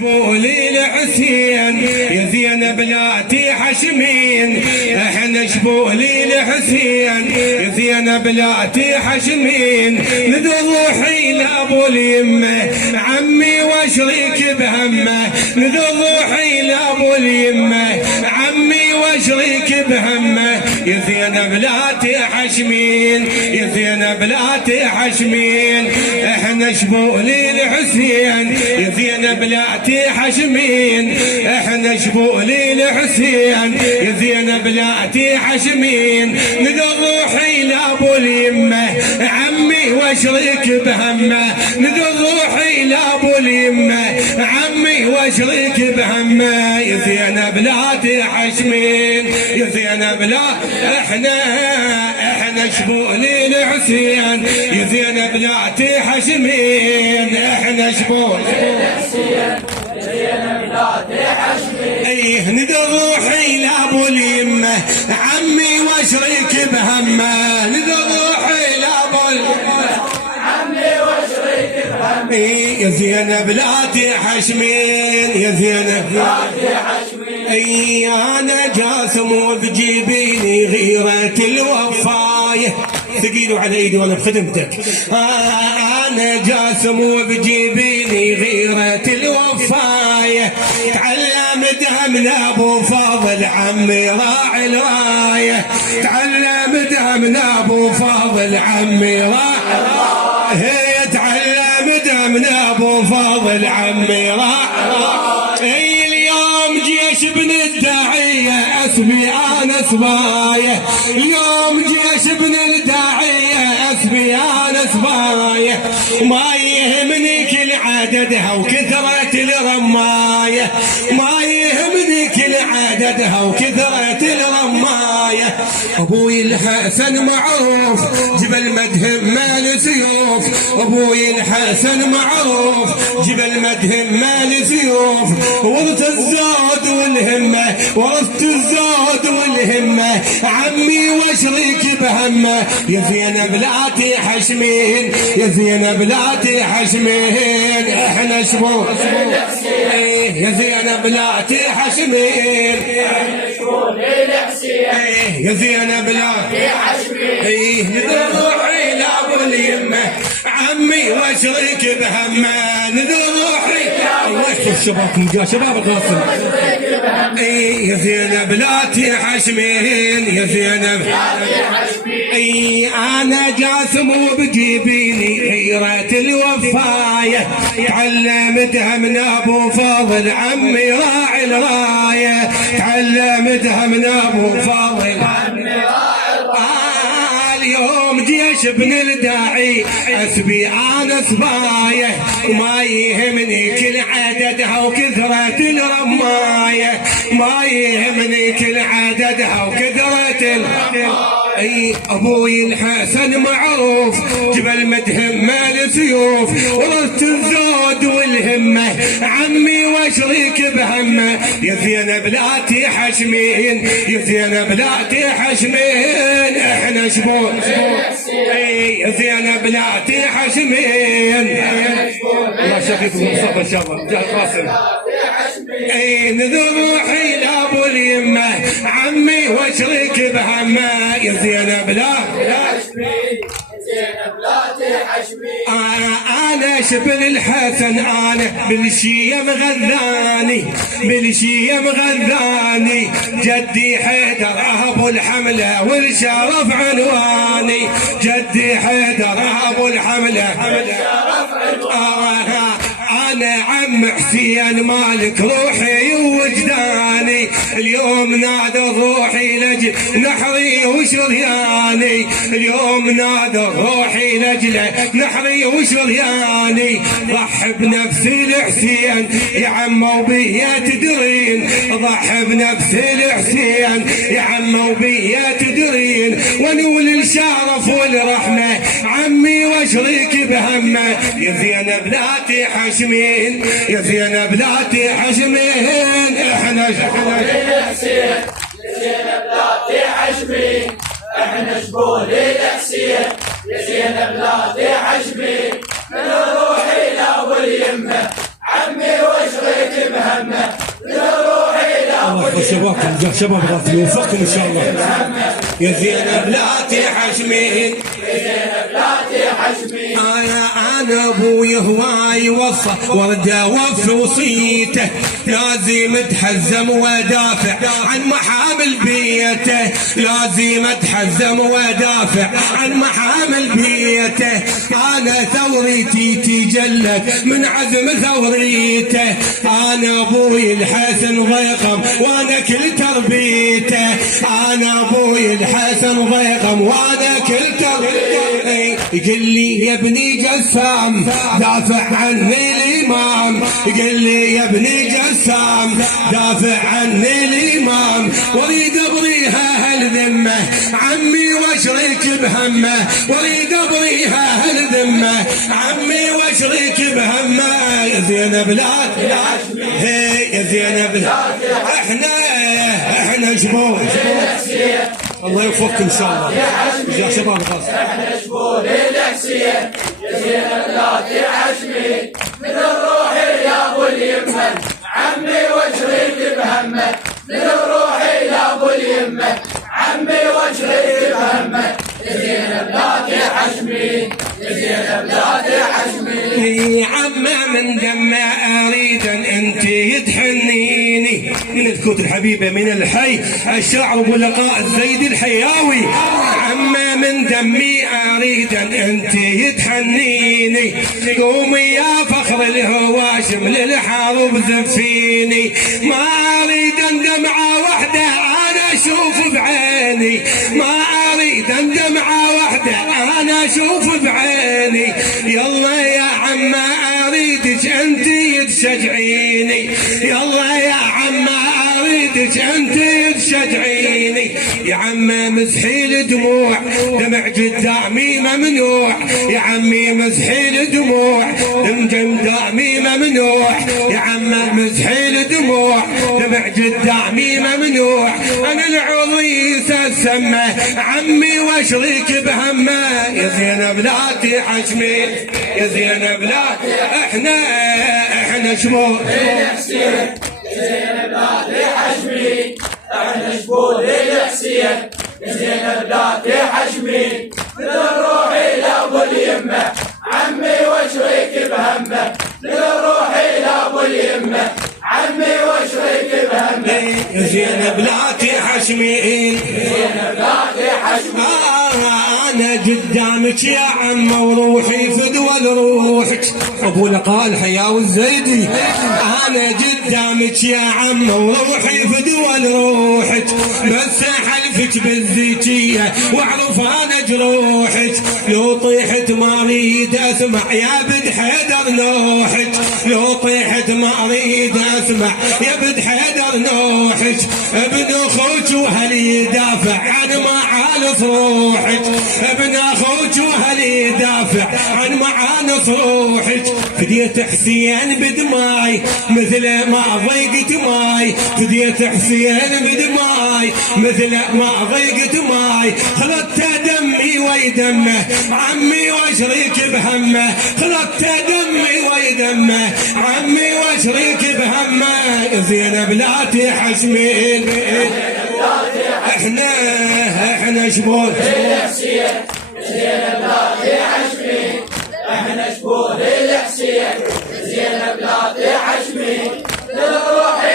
بولي الحسين يا زينب لا تحشمين، احنا شبولي الحسين يا زينب لا تحشمين، نذبحي لابو اليمه عمي واشريك بهمه، نذبحي لابو اليمه عمي واشريك بهمه، يا زينب لا تحشمين يا زينب لا تحشمين، احنا شبولي الحسين يا زينب لا تحشمين، احنا شبولي الحسين يا زينب لا تحشمين، نذبحي لابو اليمه عمي واشريك بهمه، نذبحي لابو اليمه عمي واشريك بهمه، يا زينب لا تحشمين يا زينب لا احنا شبولي الحسين يا زينب لا تحشمين، احنا شبولي الحسين زينب لا تحشمين، ايه نذبحي لابو اليمه عمي واشريك بهمه، نذبحي لابو اليمه عمي واشريك بهمه، يا زينب لا تحشمين يا زينب لا تحشمين، اي انا جاسم وبجيبيني غيرة الوفايه، ثقيلوا على ايدي وانا بخدمتك، انا جاسم وبجيبيني غيرة الوفايه، تعلمتها من ابو فاضل عمي راعي الرايه، تعلمتها من ابو فاضل عمي راعي الرايه، هي تعلمتها من ابو فاضل عمي راعي، اليوم جيش ابن الداعيه اسمي انا سبايه، اليوم جيش ابن الداعيه اسمي انا سبايه، ما يهمني كل عددها وكثرة الرمايه، ما يهمني كل عددها وكثرة الرمايه، ابوي الحسن معروف جبل مدهم مال سيوف، ابوي الحسن معروف جبل مدهم مال سيوف، ورث الزود والهمه ورثت الزود والهمه عمي واشريك بهمه، يا زينب لا تحشمين يا زينب لا تحشمين، احنا شبول الحسين يا زينب لا تحشمين، احنا شبول الحسين يا زينب لا تحشمين، نذبحي لابو اليمه عمي واشريك بهمه، نذبحي وش الشباب يا شباب القاسم، يا زينب لا تحشمين يا زينب لا تحشمين، اي انا جاسم وبجيبيني غيرة الوفايه، تعلمتها من ابو فاضل عمي راعي الرايه، تعلمتها من ابو فاضل عمي راعي الرايه، اليوم جيش ابن الداعي اسبي انا سبايه، وما يهمني كل عددها وكثرة الرمايه، ما يهمني كل عددها وكثرة الرمايه، اي ابوي الحسن معروف جبل مدهم مال سيوف، ورثت الزود والهمه عمي واشريك بهمه، يا زينب لا تحشمين يا زينب لا تحشمين، احنا شبول اي يا زينب لا تحشمين، الله شفيك ومصطفى ان شاء الله جاء قاسم، اي نذبحي لابو اليمه عمي واشريك بهمه، يا زينب لا تحشمين زينب لا تحشمين، انا شبل الحسن انا بالشيم غذاني بالشيم غذاني، جدي حيدر ابو الحمله والشرف عنواني، جدي حيدر ابو الحمله والشرف عنواني، انا عم حسين مالك روحي ووجداني، اليوم نادى روحي لجل نحري وشرياني، اليوم نادى روحي لجله نحري وشرياني، ضح بنفس الحسين يا عمو بيا تدرين، ضح بنفس الحسين يا عمو بيا تدرين، ونول الشرف والرحمه عمي واشريك بهمه، يا زينب لا تحشمين يا زينب لا تحشمين، احنا شبول الحسين يا زينب لا تحشمين، احنا شبول الحسين يا زينب لا تحشمين، من روحي لابو اليمه عمي واشريك بهمه للروح الى الله يحفظ شبابكم شباب غافل يوفقكم ان شاء الله يا زينب لا تحشمين انا ابوي هواي وصى ورد اوفي وصيته لازم اتحزم ودافع عن محامل بيته لازم اتحزم ودافع عن محامل بيته انا ثورتي تجلت من عزم ثوريته انا ابوي الحسن ضيقم وانا كل تربيته انا ابوي الحسن ضيقم وانا كل تربيته قل لي يا ابني جسام دافع عني الامام قل لي يا ابني جسام دافع عني الامام واريد ابريها هالذمه عمي واشرك بهمه واريد ابريها هالذمه عمي واشرك بهمه يا زينب لا يا زينب احنا شباب الله يوفقكم ان شاء الله يا شباب خلاص احنا شبول الحسين يا زينب لا تحشمي من الروح يا ابو اليمه عمي واشرك بهمه من الروح يا ابو اليمه عمي واشرك بهمه يا زينب لا تحشمي يا زينب لا تحشمي عمه من دمه اريد ان انت تحنيني من الكوت الحبيبه من الحي الشاعر ابو لقاء الزيد الحياوي عمه من دمي اريد ان انت تحنيني قومي يا فخر الهواشم للحرب زفيني ما اريد ان دمعه وحده انا اشوف بعيني ما اريد ان دمعه وحده انا اشوف بعيني يلا يا عمه اريدك انت تشجعيني يلا يا عمه اريدك انت تشجعيني يا عمه مسحي الدموع دمع قدامي ممنوع يا عمي مسحي الدموع قدامي ممنوع يا عمه مسحي الدموع دمع قدامي ممنوع انا العريس السمه عمي واشرك بهمه يا زينب لا تحشمي يا زينب لا احنا شباب الحسين يا زينب لا تحشمي احنا شبول الحسين يا زينب لا تحشمي من الروح الى ابو اليمه عمي واشرك بهمه من الروح الى ابو اليمه عمي واشرك بهمه يا زينب لا تحشمي زينب لا تحشمي انا قدامك يا عمه وروحي فدوى لروحك ابو لقاء الحياوي الزيدي انا قدامك يا عمه وروحي فدوى لروحك بس حلفك بالزيتيه واعرف انا جروحك لو طيحت ما اريد اسمع يا بد حيدر نوحك لو طيحت ما اريد اسمع يا بد حيدر نوحك ابن اخوك وهل يدافع عن معانص روحك ابن اخوك وهل يدافع عن معانص روحك فديت حسين بدماي مثل ما ضيقت ماي فديت حسين بدماي مثل ما ضيقت ماي خلطت دمي ويدمه عمي واشريك بهمه خلطت دمي ويدمه عمي واشريك بهمه زينب لا تحشمين احنا شبول الحسين زينب لا تحشمي احنا شبول الحسين زينب لا تحشمي